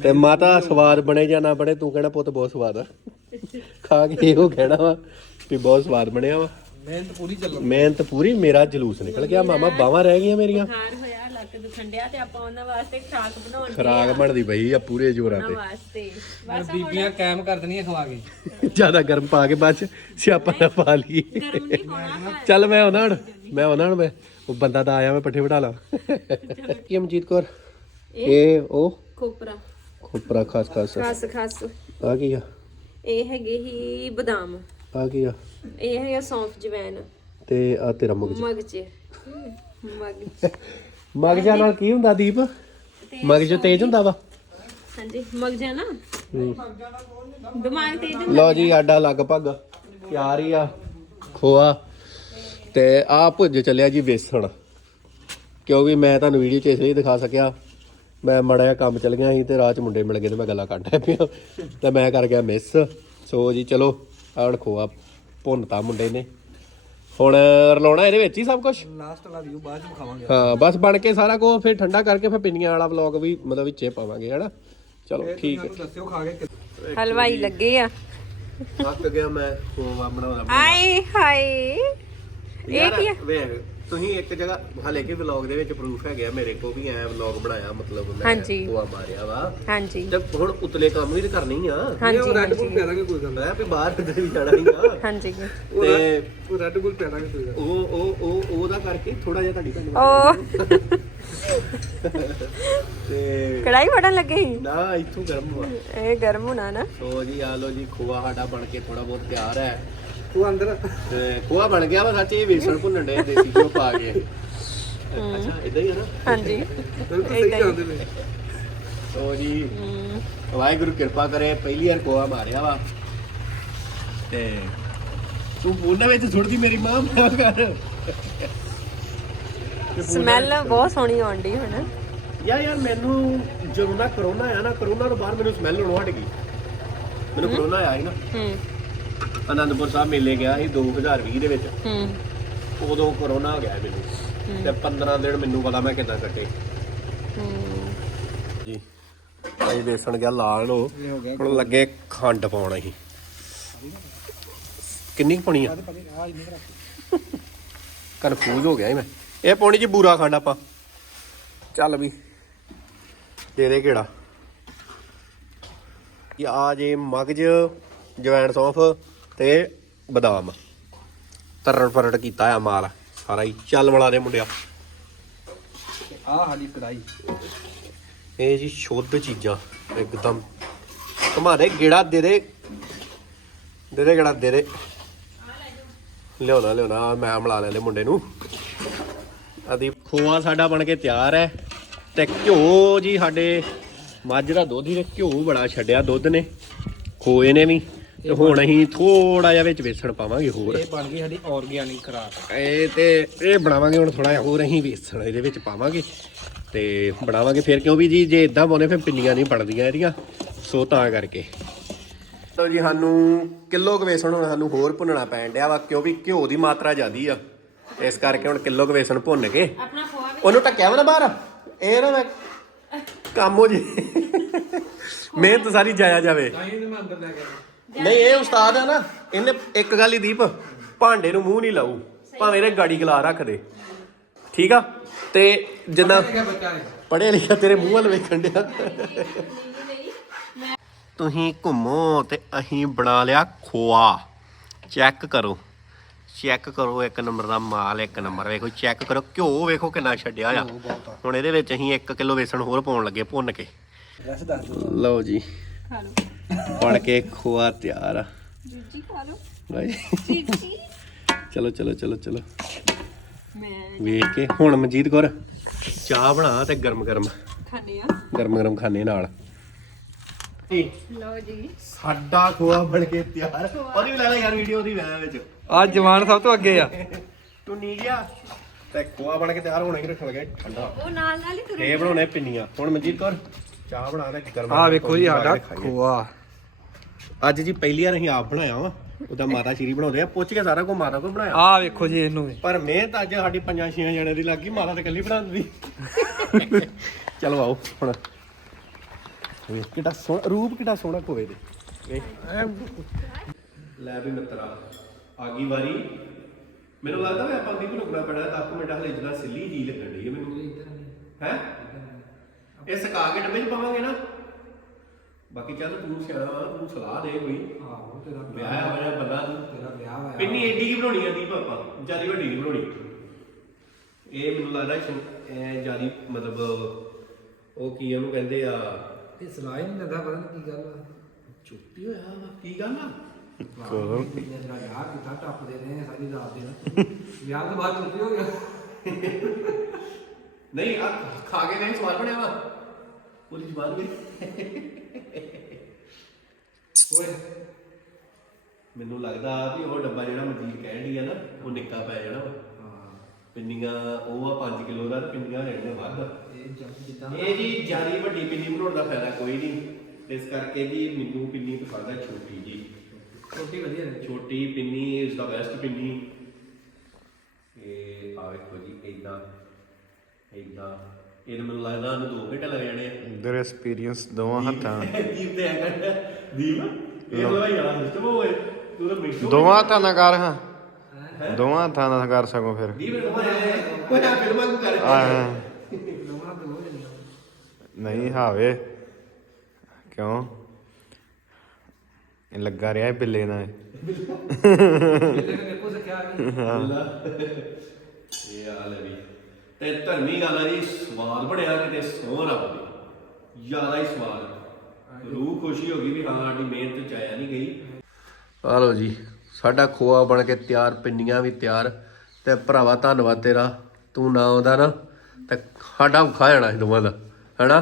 ਤੇ ਮਾਤਾ ਸਵਾਦ ਬਣੇ ਜਾਂ ਨਾ ਬਣੇ, ਤੂੰ ਕਹਿਣਾ ਪੁੱਤ ਬਹੁਤ ਸਵਾਦ ਆ। ਖਾ ਕੇ ਇਹੋ ਕਹਿਣਾ ਵਾ ਵੀ ਬਹੁਤ ਸਵਾਦ ਬਣਿਆ ਵਾ। ਮਿਹਨਤ ਪੂਰੀ ਚੱਲਣ ਮਿਹਨਤ ਪੂਰੀ ਮੇਰਾ ਜਲੂਸ ਨਿਕਲ ਗਿਆ। ਮਾਮਾ ਬਾਹਾਂ ਰਹਿ ਗਈਆਂ ਮੇਰੀਆਂ। ਹਾਰ ਹੋਇਆ ਲੱਕ ਦੁਖੰਡਿਆ ਤੇ ਆਪਾਂ ਉਹਨਾਂ ਵਾਸਤੇ ਖਰਾਕ ਬਣਾਉਣ ਦੇ ਖਰਾਕ ਬਣਦੀ ਪਈ ਆ ਪੂਰੇ ਜ਼ੋਰਾਂ ਉਹਨਾਂ ਵਾਸਤੇ। ਬਸ ਬੀਬੀਆਂ ਕਾਇਮ ਕਰ ਦੇਣੀਆਂ ਖਵਾ ਕੇ। ਜ਼ਿਆਦਾ ਗਰਮ ਪਾ ਕੇ ਬਾਅਦ ਚ ਸਿਆਪਾ ਨਾ ਪਾ ਲਈਏ। ਗਰਮ ਨਹੀਂ ਹੋਣਾ ਚੱਲ ਮੈਂ ਉਹਨਾਂ ਹੁਣ। ਮੈਂ ਉਹਨਾਂ ਹੁਣ ਮੈਂ। ਉਹ ਬੰਦਾ ਤਾਂ ਆਇਆ ਮੈਂ ਪੱਠੇ ਵਢਾ ਲਾ। ਕੀ ਅਮਜੀਤ ਕੌਰ? ਇਹ ਉਹ? ਖੋਪਰਾ। ਖੋਪਰਾ ਖਾਸ ਖਾਸ। ਖਸ ਖਸ। ਆ ਕੀ ਆ? ਇਹ ਹੈਗੇ ਹੀ ਬਦਾਮ। ਆ ਕੀ ਆ? ਇਹ ਹੈਗਾ ਸੌਂਫ ਜਵੈਨ। ਤੇ ਆ ਤੇਰਾ ਮਗਜ ਮਗਜ ਮਗਜ ਮਗਜਾਂ ਨਾਲ ਕੀ ਹੁੰਦਾ ਦੀਪ? ਮਗਜ ਤੇਜ਼ ਹੁੰਦਾ ਵਾ? ਹਾਂਜੀ ਮਗਜਾ ਨਾ। ਦਿਮਾਗ ਤੇਜ਼ ਹੁੰਦਾ। ਲਓ ਜੀ ਆਡਾ ਲਗਭਗ ਤਿਆਰ ਹੀ ਆ ਖੋਆ। ਤੇ ਆ ਭੁੱਜ ਚੱਲਿਆ ਜੀ ਵੇਸਣ। ਕਿਉਂਕਿ ਮੈਂ ਤੁਹਾਨੂੰ ਵੀਡੀਓ 'ਚ ਇਸ ਲਈ ਦਿਖਾ ਸਕਿਆ ਮੈਂ ਮੜਾ ਜਿਹਾ ਕੰਮ ਚੱਲ ਗਿਆ ਸੀ ਤੇ ਰਾਹ 'ਚ ਮੁੰਡੇ ਮਿਲ ਗਏ ਤੇ ਮੈਂ ਗੱਲਾਂ ਕੱਢ ਪਿਆ। ਤੇ ਮੈਂ ਕਰ ਗਿਆ ਮਿਸ ਸੋ ਜੀ ਚਲੋ ਆਹ ਹੁਣ ਖੋਆ ਭੁੰਨਤਾ ਮੁੰਡੇ ਨੇ। ਹੁਣ ਰਲਾਉਣਾ ਇਹਦੇ ਵਿੱਚ ਹੀ ਸਭ ਕੁਝ ਲਾਸਟ ਵਾਲਾ ਵੀਊ ਬਾਅਦ ਚ ਵਿਖਾਵਾਂਗੇ। ਹਾਂ ਬਸ ਬਣ ਕੇ ਸਾਰਾ ਕੁਝ ਫਿਰ ਠੰਡਾ ਕਰਕੇ ਫਿਰ ਪਿੰਨੀਆਂ ਵਾਲਾ ਵਲੌਗ ਵੀ ਮਤਲਬ ਵਿੱਚੇ ਪਾਵਾਂਗੇ ਹਨਾ? ਚਲੋ ਠੀਕ ਹੈ। ਦੱਸਿਓ ਖਾ ਕੇ ਹਲਵਾਈ ਲੱਗੇ ਆ। ਥੱਕ ਗਿਆ ਮੈਂ ਖੋਆ ਬਣਾਉਣਾ। ਆਏ ਹਾਏ। ਇਹ ਕੀ ਵੇਖ ਤੁਸੀਂ ਇੱਕ ਜਗ੍ਹਾ ਹਲੇ ਕਿ ਵਲੌਗ ਦੇ ਵਿੱਚ ਪ੍ਰੂਫ ਹੈਗਾ ਮੇਰੇ ਕੋ ਵੀ ਐ ਵਲੌਗ ਬਣਾਇਆ ਮਤਲਬ ਮੈਂ ਹਾਂਜੀ। ਖੋਆ ਮਾਰਿਆ ਵਾ। ਹਾਂਜੀ। ਤੇ ਹੁਣ ਉਤਲੇ ਕੰਮ ਵੀ ਤੇ ਕਰਨੀ ਆ। ਹਾਂਜੀ ਉਹ ਰੈੱਡ ਬੁੱਲ ਪਿਆ ਦਾਂਗੇ ਕੋਈ ਗੱਲ ਮੈਂ ਵੀ ਬਾਹਰ ਕਿਤੇ ਵੀ ਜਾਣਾ ਨਹੀਂ ਆ। ਹਾਂਜੀ। ਤੇ ਨਹੀਂ ਉਹ ਰੈੱਡ ਬੁੱਲ ਪਿਆ ਦਾਂਗੇ ਕੋਈ ਗੱਲ ਉਹ ਉਹ ਉਹ ਉਹਦਾ ਕਰਕੇ ਥੋੜਾ ਜਿਹਾ ਤੁਹਾਡੀ ਤੁਹਾਨੂੰ ਓ। ਤੇ ਕੜਾਈ ਫੜਨ ਲੱਗੇ ਸੀ? ਨਾ ਇੱਥੋਂ ਗਰਮ ਹੋਆ ਇਹ ਗਰਮ ਹੋਣਾ ਨਾ। ਸੋ ਜੀ ਆ ਲੋ ਜੀ ਖੋਆ ਸਾਡਾ ਬਣ ਕੇ ਥੋੜਾ ਬਹੁਤ ਤਿਆਰ ਹੈ। ਤੂੰ ਅੰਦਰ। ਤੇ ਖੋਆ ਬਣ ਗਿਆ ਵਾ ਸੱਚ ਇਹ ਵੇਸਣ ਭੁੰਨਣ ਦੇ ਦੇਸੀ ਘਿਓ ਪਾ ਕੇ। ਅੱਛਾ ਇਦਾਂ ਹੀ ਹੈ ਨਾ? ਹਾਂਜੀ। ਬਿਲਕੁਲ ਸਹੀ ਜਾਂਦੇ ਨੇ। ਸੋ ਜੀ। ਵਾਹਿਗੁਰੂ ਕਿਰਪਾ ਕਰੇ ਪਹਿਲੀ ਵਾਰ ਕੋਆ ਮਾਰਿਆ ਵਾ। ਤੇ ਤੂੰ ਉਹਨਾਂ ਵਿੱਚ ਸੁੱਟਦੀ ਮੇਰੀ ਮਾਂ ਮੈਂ ਕਰ। ਸਮੈਲ ਬਹੁਤ ਸੋਹਣੀ ਆਉਂਦੀ ਹੁਣ। ਯਾਰ ਯਾਰ ਮੈਨੂੰ ਜਦੋਂ ਦਾ ਕਰੋਨਾ ਆਇਆ ਨਾ ਕਰੋਨਾ ਤੋਂ ਬਾਅਦ ਮੈਨੂੰ ਸਮੈਲ ਆਉਣੋਂ ਹਟ ਗਈ। ਮੈਨੂੰ ਕਰੋਨਾ ਆਇਆ ਸੀ ਨਾ। ਹੂੰ। ਅਨੰਦਪੁਰ ਸਾਹਿਬ ਮੇਲੇ ਗਿਆ ਸੀ 2020 ਦੇ ਵਿੱਚ। ਹੂੰ। ਉਦੋਂ ਕਰੋਨਾ ਹੋ ਗਿਆ ਮੈਨੂੰ। ਤੇ 15 ਦਿਨ ਮੈਨੂੰ ਪਤਾ ਮੈਂ ਕਿੱਦਾਂ ਕੱਟੇ। ਹੂੰ। ਜੀ। ਵੇਸਣ ਗਿਆ ਲਾਲ ਹੋ ਹੁਣ ਲੱਗੇ ਖੰਡ ਪਾਉਣ ਅਸੀਂ। ਕਿੰਨੀ ਕੁ ਪਾਉਣੀ ਆ? ਆ ਕਨਫਿਊਜ਼ ਹੋ ਗਿਆ ਸੀ ਮੈਂ। ਇਹ ਪਾਉਣੀ ਜੀ ਬੂਰਾ ਖੰਡ ਆਪਾਂ। ਚੱਲ ਵੀ। ਦੇ ਕਿਹੜਾ? ਇਹ ਆ ਜੇ ਮਗਜ ਜਵੈਣ ਸੌਂਫ ਤੇ ਬਦਾਮ। ਤਰੜ ਫਰੜ ਕੀਤਾ ਆ ਮਾਲ। ਸਾਰਾ ਹੀ। ਚੱਲ ਮਲਾ ਦੇ ਮੁੰਡਿਆ। ਆ ਸਾਡੀ ਕੜਾਈ ਇਹ ਜੀ ਸ਼ੁੱਧ ਚੀਜ਼ਾਂ। ਇੱਕਦਮ। ਘਮਾਰੇ ਗੇੜਾ ਦੇ ਦੇ। ਦੇ ਦੇ ਗੇੜਾ ਦੇ ਦੇ। ਲਿਆਉਣਾ ਲਿਆਉਣਾ। ਮੈਂ ਮਿਲਾ ਲੈਂਦੇ ਮੁੰਡੇ ਨੂੰ। ਆਦੀ ਖੋਆ ਸਾਡਾ ਬਣ ਕੇ ਤਿਆਰ ਹੈ। ਤੇ ਘਿਓ ਜੀ ਸਾਡੇ ਮੱਝ ਦਾ ਦੁੱਧ ਹੀ ਘਿਓ ਬੜਾ ਛੱਡਿਆ ਦੁੱਧ ਨੇ। ਖੋਏ ਨੇ ਵੀ। ਤੇ ਹੁਣ ਅਸੀਂ ਥੋੜਾ ਜਿਹਾ ਵਿੱਚ ਵੇਸਣ ਪਾਵਾਂਗੇ ਹੋਰ। ਇਹ ਬਣ ਗਈ ਸਾਡੀ ਆਰਗੈਨਿਕ ਖਰਾਕ। ਇਹ ਤੇ ਇਹ ਬਣਾਵਾਂਗੇ ਹੁਣ ਥੋੜਾ ਜਿਹਾ ਹੋਰ ਅਸੀਂ ਵੇਸਣ ਇਹਦੇ ਵਿੱਚ ਪਾਵਾਂਗੇ ਤੇ ਬਣਾਵਾਂਗੇ ਫਿਰ ਕਿਉਂ ਵੀ ਜੀ ਜੇ ਇਦਾਂ ਪਾਉਨੇ ਫਿਰ ਪਿੰਨੀਆਂ ਨਹੀਂ ਬਣਦੀਆਂ ਇਹਦੀਆਂ ਸੋ ਤਾਂ ਕਰਕੇ। ਤੋ ਜੀ ਸਾਨੂੰ ਕਿਲੋ ਕੁ ਵੇਸਣ ਹੁਣ ਸਾਨੂੰ ਹੋਰ ਭੁੰਨਣਾ ਪੈਣ ਡਿਆ ਵਾ ਕਿਉਂਕਿ ਘਿਓ ਦੀ ਮਾਤਰਾ ਜ਼ਿਆਦੀ ਆ। ਇਸ ਕਰਕੇ ਹੁਣ ਕਿਲੋ ਕੁ ਵੇਸਣ ਭੁੰਨ ਕੇ। ਉਹਨੂੰ ਟੱਕਿਆ ਵਾ ਨਾ ਬਾਹਰ। ਇਹ ਨਾ ਮੈਂ ਕੰਮ ਹੋ ਜੇ। ਮਿਹਨਤ ਸਾਰੀ ਜਾਇਆ ਜਾਵੇ। ਤਾਂ ਹੀ ਮੈਂ ਅੰਦਰ ਲੈ ਗਿਆ ਨਹੀਂ ਇਹ ਉਸਤਾਦ ਆ ਨਾ ਇਹਨੇ ਇੱਕ ਗੱਲ ਹੀ ਦੀਪ ਭਾਂਡੇ ਨੂੰ ਮੂੰਹ ਨਹੀਂ ਲਾਊ ਭਾਵੇਂ ਇਹਦੇ ਗਾੜੀ ਗਲਾ ਰੱਖ ਦੇ। ਠੀਕ ਆ? ਤੇ ਜਿੱਦਾਂ ਪੜ੍ਹਿਆ ਲਿਖਿਆ ਤੇਰੇ ਮੂੰਹ ਵੱਲ ਵੇਖਣ ਡਿਆ। ਤੁਸੀਂ ਘੁੰਮੋ ਤੇ ਅਸੀਂ ਬਣਾ ਲਿਆ ਖੋਆ। ਚੈੱਕ ਕਰੋ। ਚੈੱਕ ਕਰੋ ਇੱਕ ਨੰਬਰ ਦਾ ਮਾਲ ਇੱਕ ਨੰਬਰ ਵੇਖੋ ਚੈੱਕ ਕਰੋ ਘਿਓ ਵੇਖੋ ਕਿੰਨਾ ਛੱਡਿਆ ਆ। ਹੁਣ ਇਹਦੇ ਵਿੱਚ ਅਸੀਂ 1 ਕਿਲੋ ਵੇਸਣ ਹੋਰ ਪਾਉਣ ਲੱਗੇ ਭੁੰਨ ਕੇ। ਰਸ ਦੱਸ ਦੋ ਲਓ ਜੀ। ਖਾ ਲਓ। ਬਣ ਕੇ ਖੋਆ ਤਿਆਰ ਆ। ਜੀਜੀ ਖਾ ਲਓ। ਲਓ ਜੀ ਜੀਜੀ। ਚਲੋ ਚਲੋ ਚਲੋ ਚਲੋ। ਮੈਂ ਵੇਖ ਕੇ। ਹੁਣ ਮਨਜੀਤ ਕੌਰ ਚਾਹ ਬਣਾ ਤੇ ਗਰਮ ਗਰਮ। ਖਾਣੇ ਆ। ਗਰਮ ਗਰਮ ਖਾਣੇ ਨਾਲ। ਲਓ ਜੀ। ਸਾਡਾ ਖੋਆ ਬਣ ਕੇ ਤਿਆਰ। ਉਹਦੀ ਵੀ ਲੈ ਲੈ ਯਾਰ ਵੀਡੀਓ ਦੀ ਮੈਂ ਵਿੱਚ। ਆ ਜਵਾਨ ਸਭ ਤੋਂ ਅੱਗੇ ਆ। ਤੂੰ ਨੀ ਗਿਆ ਤੇ ਖੋਆ ਬਣ ਕੇ ਤਿਆਰ ਹੋਣੇ ਕਿ ਰੱਖਣ ਲੱਗੇ? ਠੰਡਾ। ਉਹ ਨਾਲ ਨਾਲ ਹੀ ਤੁਰ ਇਹ ਬਣਾਉਣੇ ਪਿੰਨੀਆਂ। ਹੁਣ ਮਨਜੀਤ ਕੌਰ ਚਾਹ ਬਣਾ ਤੇ ਗਰਮ ਆ ਵੇਖੋ ਜੀ ਸਾਡਾ। ਖੋਆ। ਅੱਜ ਜੀ ਪਹਿਲੀ ਵਾਰ ਅਸੀਂ ਆਪ ਬਣਾਇਆ ਵਾ ਉਹਦਾ ਮਾਤਾ ਸ਼੍ਰੀ ਬਣਾਉਂਦੇ ਆ ਪੁੱਛ ਕੇ ਸਾਰਾ ਕੁਝ ਮਾਤਾ ਕੋਲ ਬਣਾਇਆ। ਆ ਵੇਖੋ ਜੀ ਇਹਨੂੰ ਵੀ। ਪਰ ਮਿਹਨਤ ਅੱਜ ਸਾਡੀ ਪੰਜਾਂ ਛੇਆਂ ਜਣੇ ਦੀ ਲੱਗੀ ਮਾਤਾ ਤੇ ਇਕੱਲੀ ਬਣਾ ਦਿੰਦੀ। ਚਲੋ ਆਓ ਹੁਣ। ਵੇਖ ਕਿੱਡਾ ਸੋਹਣਾ ਰੂਪ ਕਿੱਡਾ ਸੋਹਣਾ ਕੋਏ ਦੇ। ਵੇਖ। ਲੈ ਵੀ ਮਿੱਤਰਾ ਆ ਗਈ ਵਾਰੀ। ਮੈਨੂੰ ਲੱਗਦਾ ਵੀ ਆਪਾਂ ਦੀ ਰੁਕਣਾ ਪੈਣਾ 10 ਮਿੰਟ ਹਲੇ ਜਿੱਦਾਂ ਸਿੱਲੀ ਜੀ ਲੱਗਣ ਡਈ ਹੈ ਮੈਨੂੰ। ਹੈ? ਇਹ ਸਕਾ ਕੇ ਡੱਬੇ 'ਚ ਪਾਵਾਂਗੇ ਨਾ। ਬਾਕੀ ਚੱਲ ਤੂੰ ਸਿਆਣਾ ਵਾ ਤੂੰ ਸਲਾਹ ਦੇ ਕੋਈ। ਆਹੋ ਤੇਰਾ ਵਿਆਹ ਹੋਇਆ ਬੰਦਾ। ਤੂੰ ਤੇਰਾ ਵਿਆਹ ਹੋਇਆ। ਪਿੰਨੀ ਏਡੀ ਕੀ ਬਣਾਉਣੀ ਆ ਦੀਪ ਆਪਾਂ? ਜ਼ਿਆਦਾ ਵੱਡੀ ਨਹੀਂ ਬਣਾਉਣੀ? ਇਹ ਮੈਨੂੰ ਲੱਗਦਾ ਕਿ ਜਿਆਦੀ ਮਤਲਬ ਉਹ ਕੀ ਉਹਨੂੰ ਕਹਿੰਦੇ ਆ? ਇਹ ਸਲਾਹ ਹੀ ਨਹੀਂ ਦਿੰਦਾ ਪਤਾ ਨਹੀਂ ਕੀ ਗੱਲ ਆ। ਚੁੱਪੀ ਹੋਇਆ ਵਾ ਕੀ ਗੱਲ ਆ? ਕੋਲ ਜਿਹੜਾ ਵਿਆਹ ਕੀਤਾ ਟੱਪਦੇ ਰਹੇ ਸਾਰੀ ਰਾਤ ਦੇ ਵਿਆਹ ਤੋਂ ਬਾਅਦ ਚੁੱਪੀ ਹੋ ਗਿਆ। ਨਹੀਂ ਆ ਖਾ ਕੇ ਨਹੀਂ ਸਵਾਦ ਬਣਿਆ ਵਾ। ਪੂਰੀ ਜ਼ਬਾਨ ਵੀ। ਓਏ ਮੈਨੂੰ ਲੱਗਦਾ ਵੀ ਉਹ ਡੱਬਾ ਜਿਹੜਾ ਮਨਜੀਤ ਕਹਿਣ ਡਈ ਆ ਨਾ ਉਹ ਨਿੱਕਾ ਪੈ ਜਾਣਾ ਵਾ। ਹਾਂ। ਪਿੰਨੀਆਂ ਉਹ ਆ 5 ਕਿਲੋ ਦਾ ਤੇ ਪਿੰਨੀਆਂ ਹੋ ਜਾਣੀਆਂ ਵੱਧ। ਇਹ ਜਦ ਜਿੱਦਾਂ ਇਹ ਜੀ ਜਿਆਦੀ ਵੱਡੀ ਪਿੰਨੀ ਬਣਾਉਣ ਦਾ ਫਾਇਦਾ ਕੋਈ ਨਹੀਂ। ਇਸ ਕਰਕੇ ਜੀ ਮੈਨੂੰ ਪਿੰਨੀ ਪਸੰਦ ਹੈ ਛੋਟੀ ਜੀ। ਛੋਟੀ ਵਧੀਆ ਰਹੀ ਛੋਟੀ ਪਿੰਨੀ ਇਜ਼ ਦਾ ਬੈਸਟ ਪਿੰਨੀ। ਇਹ ਆ ਵੇਖੋ ਜੀ ਇਦਾਂ ਇਦਾਂ ਇਹ ਮੈਨੂੰ ਲੱਗਦਾ ਉਹਨੂੰ 2 ਘੰਟੇ ਲੱਗ ਜਾਣੇ ਆ। ਦਰ ਐਕਸਪੀਰੀਅੰਸ ਦੋਵਾਂ ਹੱਥਾਂ। ਦੀਪ ਤੇ ਹੈਗਾ ਦੀਪ ਇਹ ਲਵਾਈ ਯਾਰ ਸਿਸਟਮ ਹੋਏ ਤੂੰ ਤਾਂ ਮਿੰਟੋ ਦੋਵਾਂ ਹੱਥਾਂ ਨਾਲ ਕਰ ਹਾਂ। ਦੋਵਾਂ ਹੱਥਾਂ ਨਾਲ ਕਰ ਸਕੋ ਫਿਰ। ਦੀਪ ਨੂੰ ਕੋਈ ਆ ਨੂੰ ਕਰ। ਦੋ ਹੋ ਜਾਂਦਾ ਨਹੀਂ ਹਾਵੇ। ਕਿਉਂ? ਇਹ ਲੱਗਾ ਰਿਹਾ ਬਿੱਲੇ ਨਾਲ। ਇਹਨੇ ਮੇਰੇ ਕੋਲ ਸਿੱਖਿਆ। ਨਹੀਂ ਇਹ ਆ ਲੈ ਵੀ। ਤੇ ਧਰਮੀ ਗੱਲ ਆ ਜੀ ਸਵਾਦ ਬਣਿਆ ਕਿਤੇ ਸੋਹ ਰੱਬ ਦੀ। ਜ਼ਿਆਦਾ ਹੀ ਸਵਾਦ। ਰੂਹ ਖੁਸ਼ੀ ਹੋ ਗਈ ਵੀ ਹਾਂ ਸਾਡੀ ਮਿਹਨਤ ਚ ਆਇਆ ਨਹੀਂ ਗਈ। ਆ ਲਓ ਜੀ ਸਾਡਾ ਖੋਆ ਬਣ ਕੇ ਤਿਆਰ ਪਿੰਨੀਆਂ ਵੀ ਤਿਆਰ। ਤੇ ਭਰਾਵਾ ਧੰਨਵਾਦ ਤੇਰਾ। ਤੂੰ ਨਾ ਆਉਂਦਾ ਨਾ ਤੇ ਸਾਡਾ ਔਖਾ ਜਾਣਾ ਸੀ ਦੋਵਾਂ ਦਾ ਹੈਨਾ?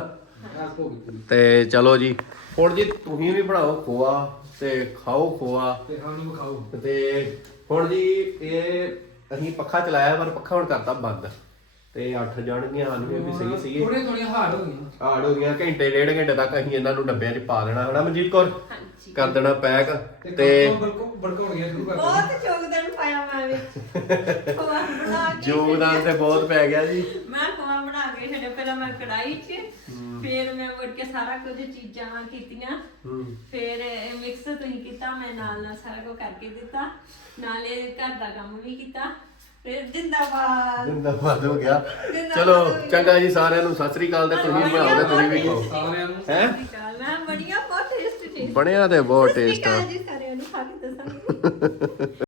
ਹੋ ਤੇ ਚਲੋ ਜੀ ਹੁਣ ਜੀ ਤੁਸੀਂ ਵੀ ਬਣਾਓ ਖੋਆ ਤੇ ਖਾਓ ਖੋਆ। ਤੇ ਸਾਨੂੰ ਵਿਖਾਓ ਤੇ ਹੁਣ ਜੀ ਇਹ ਅਸੀਂ ਪੱਖਾ ਚਲਾਇਆ ਪਰ ਪੱਖਾ ਹੁਣ ਕਰਤਾ ਬੰਦ। ਤੇ 8 ਜਾਣਗੀਆਂ ਆਲੂ ਵੀ ਸਹੀ ਸੀਗੇ। ਥੋੜੀਆਂ ਥੋੜੀਆਂ ਹਾਰਡ ਹੋ ਗਈਆਂ। ਹਾਰਡ ਹੋ ਗਈਆਂ ਘੰਟੇ ਡੇਢ ਘੰਟੇ ਤੱਕ ਅਸੀਂ ਇਹਨਾਂ ਨੂੰ ਡੱਬਿਆਂ 'ਚ ਪਾ ਦੇਣਾ ਹਨਾ ਮਨਜੀਤ ਕੌਰ? ਹਾਂਜੀ। ਕਰ ਦੇਣਾ ਪੈਕ ਤੇ ਤੇ ਬੜਕੋ ਬੜਕਾਉਣੀਆਂ ਸ਼ੁਰੂ ਕਰ ਬਹੁਤ ਯੋਗਦਾਨ ਪਾਇਆ ਮੈਂ ਵਿੱਚ ਖੋਆ ਬਣਾ ਕੇ ਯੋਗਦਾਨ ਤੇ ਬਹੁਤ ਪੈ ਗਿਆ ਜੀ। ਮੈਂ ਖੋਆ ਬਣਾ ਕੇ ਛੱਡਿਆ ਪਹਿਲਾਂ ਮੈਂ ਕੜਾਈ 'ਚ ਫਿਰ ਮੈਂ ਮੁੜ ਕੇ ਸਾਰਾ ਕੁਝ ਚੀਜ਼ਾਂ ਕੀਤੀਆਂ। ਫਿਰ ਮਿਕਸ ਤੁਸੀਂ ਕੀਤਾ ਮੈਂ ਨਾਲ ਨਾਲ ਸਾਰਾ ਕੁਝ ਕਰਕੇ ਦਿੱਤਾ। ਨਾਲੇ ਘਰ ਦਾ ਕੰਮ ਵੀ ਕੀਤਾ। ਫਿਰ ਜਿੰਦਾਬਾਦ। ਜਿੰਦਾਬਾਦ ਹੋ ਗਿਆ। ਜਿੰਦਾਬਾਦ ਚਲੋ ਹੋ ਗਿਆ। ਚੰਗਾ ਜੀ ਸਾਰਿਆਂ ਨੂੰ ਸਤਿ ਸ੍ਰੀ ਅਕਾਲ ਤੇ ਤੁਸੀਂ ਬਣਾਓ ਤੇ ਤੁਸੀਂ ਵੀ ਖਾਓ। ਸਾਰਿਆਂ ਨੂੰ ਹੈ? ਬੜੀਆਂ ਬਹੁਤ ਟੇਸਟੀ ਟੇਸਟੀ ਬਣਿਆ ਤੇ ਬਹੁਤ ਟੇਸਟ ਆ। ਜੀ ਸਾਰਿਆਂ ਨੂੰ ਖਾ ਕੇ ਦੱਸਾਂਗੀ।